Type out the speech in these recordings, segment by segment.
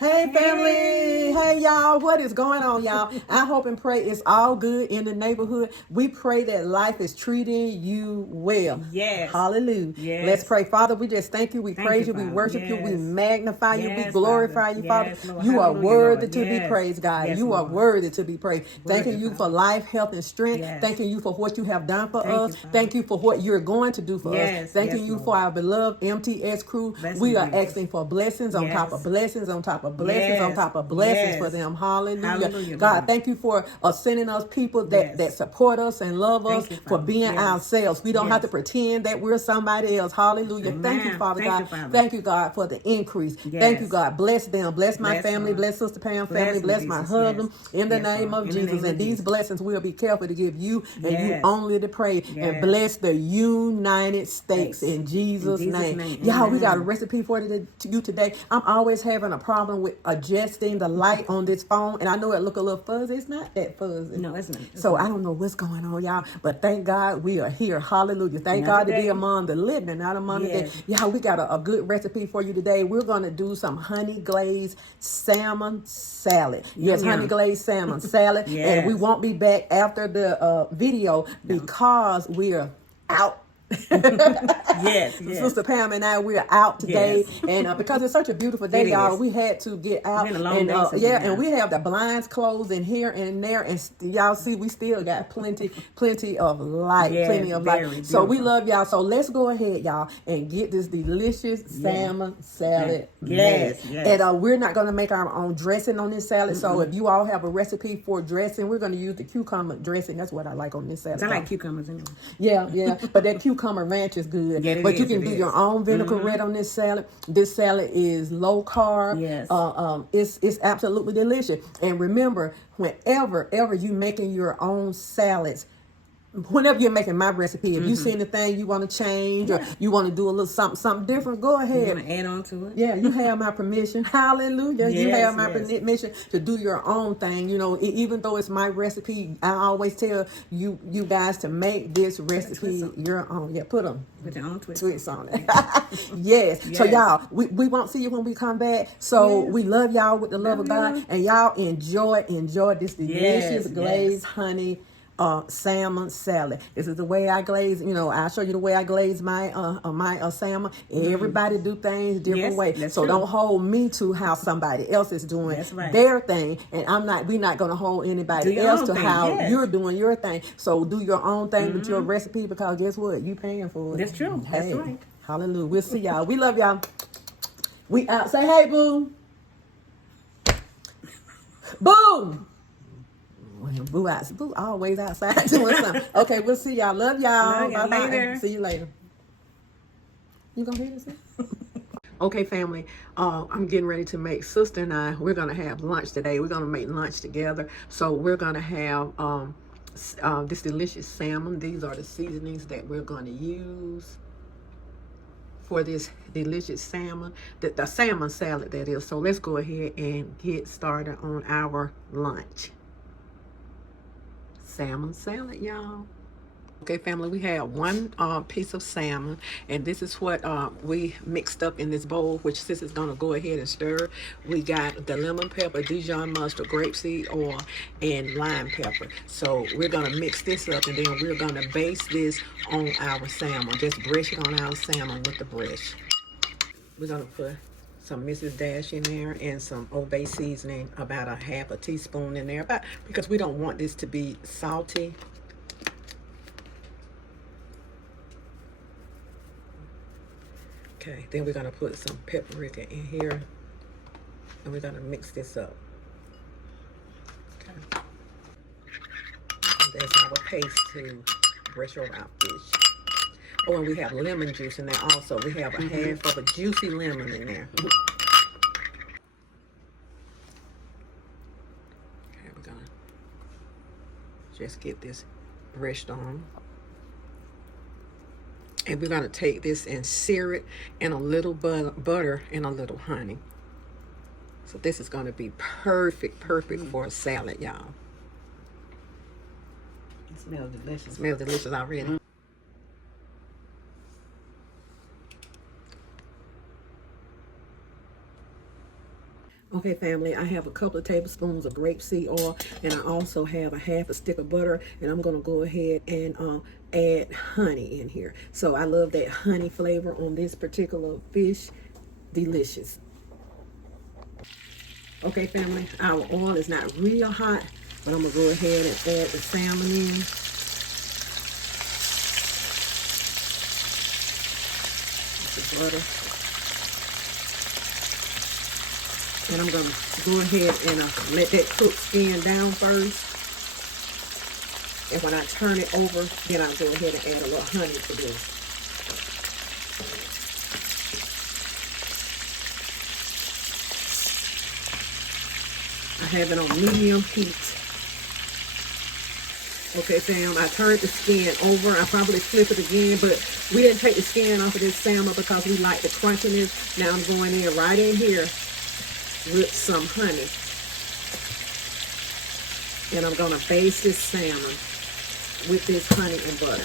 Hey family, hey y'all, what is going on, y'all? I hope and pray it's all good in the neighborhood. We pray that life is treating you well. Yes. Hallelujah. Yes. Let's pray. Father, we just thank you, we praise you, we Father. worship you, we Yes. magnify you, we Yes, glorify Father. you, Father. Yes, Lord. You are Hallelujah, worthy Lord. to be Yes. praised, God. Yes, You are Lord. worthy to be praised. Thanking Worthy, you Father. for life, health, and strength. Yes. Thanking you for what you have done for Thank us. you, Father. Thank you for what you're going to do for us. Yes, Thanking yes, you Lord. for our beloved MTS crew. Bless We them, are Jesus. asking for blessings on top of Yes. blessings on top of blessings on Yes. top of blessings for Yes. them. Hallelujah. Hallelujah, God, Lord. thank you for sending us people Yes. that support us and love us Thank you, for Father. being Yes. ourselves. We don't have to Yes. pretend that we're somebody else. Hallelujah. Thank you, Amen. Father Thank God. you, Father. Thank you, God, for the increase. Thank you, Yes. God. Bless them. Bless my Bless, family. Lord. Bless Sister Pam Bless family. them, Bless my Jesus. husband. Yes. In the Yes, name Lord. of In the Jesus. name And of these Jesus. blessings we'll be careful to give you and you Yes. only to pray. And Yes. bless the United States Thanks. in Jesus' In Jesus' name. name. Y'all, we got a Amen. recipe for you today. I'm always having a problem with adjusting the light on this phone. And I know it look a little fuzzy. It's not that fuzzy. No, it's not. It's So not. I don't know what's going on, y'all. But thank God we are here. Hallelujah. Thank Another God to be day. among the living and not among the dead. Yes. Yeah, we got a good recipe for you today. We're going to do some honey glazed salmon salad. Yes, Yum, honey yum. glazed salmon salad. And we Yes. won't be back after the video No. because we're out. Yes. So Yes. Sister Pam and I, we're out today, Yes. and because it's such a beautiful day, It y'all, is. we had to get out. It's been a long And day since yeah, we've and been we out. have the blinds closed in here and there, and y'all see, we still got plenty of light, Yes, plenty of light. very So we beautiful. love y'all. So let's go ahead, y'all, and get this delicious salmon salad made. Yes, yes. And we're not gonna make our own dressing on this salad. So if you all have a recipe for dressing, we're gonna use the cucumber dressing. That's what I like on this salad. I like y'all. cucumbers anyway. Yeah, but that cucumber ranch is good. Yeah, it But you is, can it do is. your own vinaigrette on this salad. This salad is low carb. Yes. It's absolutely delicious. And remember, whenever ever you making your own salads, whenever you're making my recipe, if you see anything you want to change or you want to do a little something different, go You ahead. want to add on to it? Yeah, you have my permission. Hallelujah. You Yes, have my yes. permission to do your own thing. You know, even though it's my recipe, I always tell you guys to make this recipe your own. Yeah, put them. Put your own twist. Twist on it. Yes. So Yes. y'all, we won't see you when we come back. So Yes. we love y'all with the love of God. you. And y'all enjoy this delicious Yes, glazed yes. honey salmon salad. This is the way I glaze. You know, I'll show you the way I glaze my salmon. Everybody do things different Yes, way. that's So true. don't hold me to how somebody else is doing That's right. their thing, and we're not gonna hold Do anybody your else own to thing, how yes. you're doing your thing. So do your own thing with your recipe, because guess what? You paying for it. That's true. That's Hey, right. hallelujah. We'll see y'all. We love y'all. We out. Say hey, boo. Boo. Boo out. Boo always outside doing something. Okay, we'll see y'all. Love y'all. Love y'all. Bye-bye. Later. See you later. You gonna hear this? Okay, family, I'm getting ready to make sister and I, we're going to have lunch today. We're going to make lunch together. So we're going to have this delicious salmon. These are the seasonings that we're going to use for this delicious salmon, the salmon salad that is. So let's go ahead and get started on our lunch. Salmon salad, y'all. Okay, family, we have one piece of salmon, and this is what we mixed up in this bowl, which sis is going to go ahead and stir. We got the lemon pepper, Dijon mustard, grapeseed oil, and lime pepper. So we're going to mix this up, and then we're going to base this on our salmon. Just brush it on our salmon with the brush. We're going to put some Mrs. Dash in there and some Old Bay seasoning, about a half a teaspoon in there, because we don't want this to be salty. Okay, then we're going to put some paprika in here, and we're going to mix this up. Okay. And that's our paste to brush over our fish. Oh, and we have lemon juice in there also. We have a half of a juicy lemon in there. Okay, we're going to just get this brushed on. And we're going to take this and sear it in a little butter and a little honey. So this is going to be perfect for a salad, y'all. It smells delicious. It smells delicious already. Okay, family, I have a couple of tablespoons of grapeseed oil, and I also have a half a stick of butter, and I'm going to go ahead and add honey in here. So I love that honey flavor on this particular fish. Delicious. Okay, family, our oil is not real hot, but I'm going to go ahead and add the salmon in. The butter. And I'm going to go ahead and let that cook skin down first. And when I turn it over, then I'll go ahead and add a little honey to this. I have it on medium heat. Okay, fam, I turned the skin over. I probably flip it again, but we didn't take the skin off of this salmon because we like the crunchiness. Now I'm going in right in here with some honey. And I'm going to baste this salmon with this honey and butter.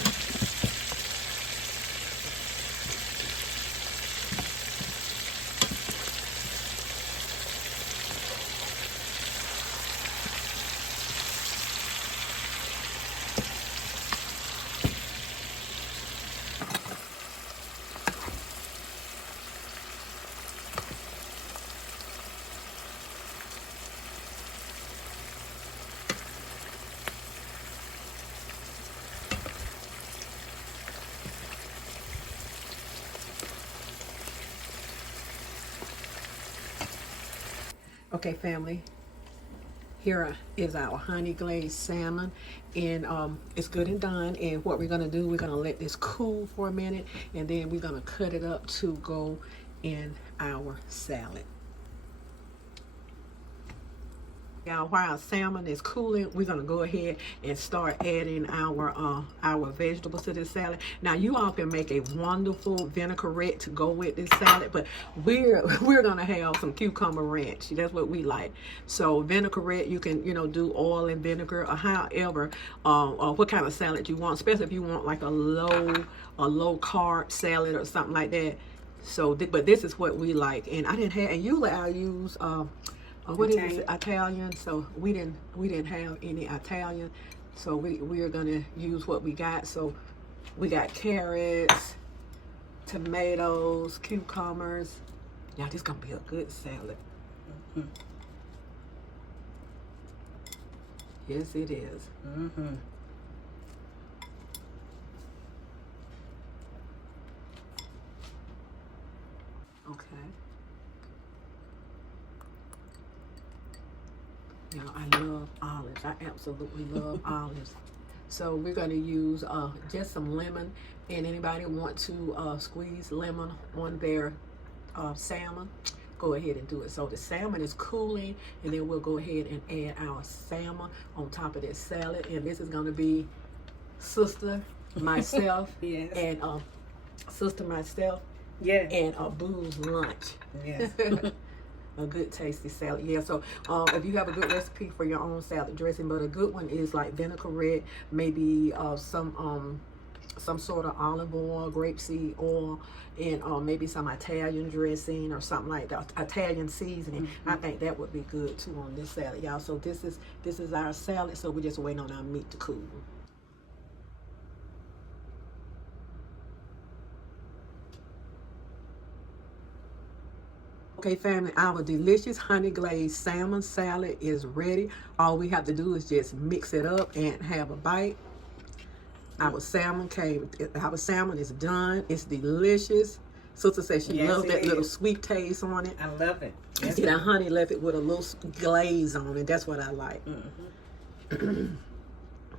Okay, family, here is our honey glazed salmon, and it's good and done. And what we're going to do, we're going to let this cool for a minute, and then we're going to cut it up to go in our salad. Now, while our salmon is cooling, we're gonna go ahead and start adding our vegetables to this salad. Now, you all can make a wonderful vinaigrette to go with this salad, but we're gonna have some cucumber ranch. That's what we like. So vinaigrette, you can do oil and vinegar, or however, or what kind of salad you want, especially if you want like a low carb salad or something like that. So, but this is what we like, and I didn't have, and usually I use what is it? Italian. So we didn't have any Italian, so we are gonna use what we got. So we got carrots, tomatoes, cucumbers. Now this is gonna be a good salad. Mm-hmm. Yes, it is. Mm-hmm. Okay. Y'all, I love olives. I absolutely love olives. So we're going to use just some lemon. And anybody want to squeeze lemon on their salmon, go ahead and do it. So the salmon is cooling, and then we'll go ahead and add our salmon on top of this salad. And this is going to be sister, myself, yes. And sister, myself, yes. And Boo's lunch. Yes. A good tasty salad. Yeah, so if you have a good recipe for your own salad dressing, but a good one is like vinaigrette, maybe some sort of olive oil, grapeseed oil, and maybe some Italian dressing or something like that, Italian seasoning. Mm-hmm. I think that would be good too on this salad, y'all. So this is our salad, so we're just waiting on our meat to cool. Okay, family, our delicious honey glazed salmon salad is ready. All we have to do is just mix it up and have a bite. Our salmon is done. It's delicious. Sister says she loves that little sweet taste on it. I love it. Yes, see, that honey left it with a little glaze on it. That's what I like. Mm-hmm.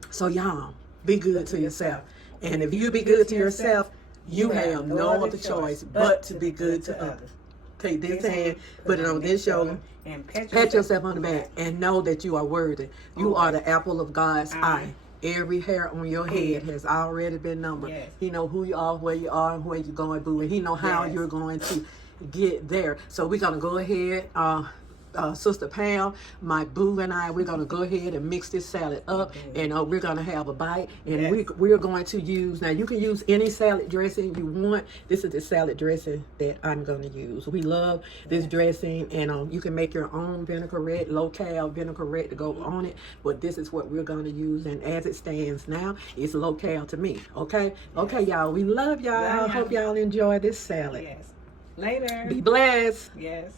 So y'all, be good to yourself. And if you be good to yourself, you have no other choice but to be good to others. Take this hand, put it on this shoulder, and pat yourself on the back, and know that you are worthy. You are the apple of God's eye. Every hair on your head has already been numbered. Yes. He know who you are, where you are, and where you're going, boo. And he know how you're going to get there. So we're going to go ahead, Sister Pam, my boo, and I, we're gonna go ahead and mix this salad up, and we're gonna have a bite. And we're going to use, now you can use any salad dressing you want. This is the salad dressing that I'm gonna use. We love this dressing, and you can make your own vinaigrette, low-cal vinaigrette to go on it. But this is what we're gonna use, and as it stands now, it's low-cal to me. Okay, okay, y'all. We love y'all. Hope y'all enjoy this salad. Yes. Later. Be blessed. Yes.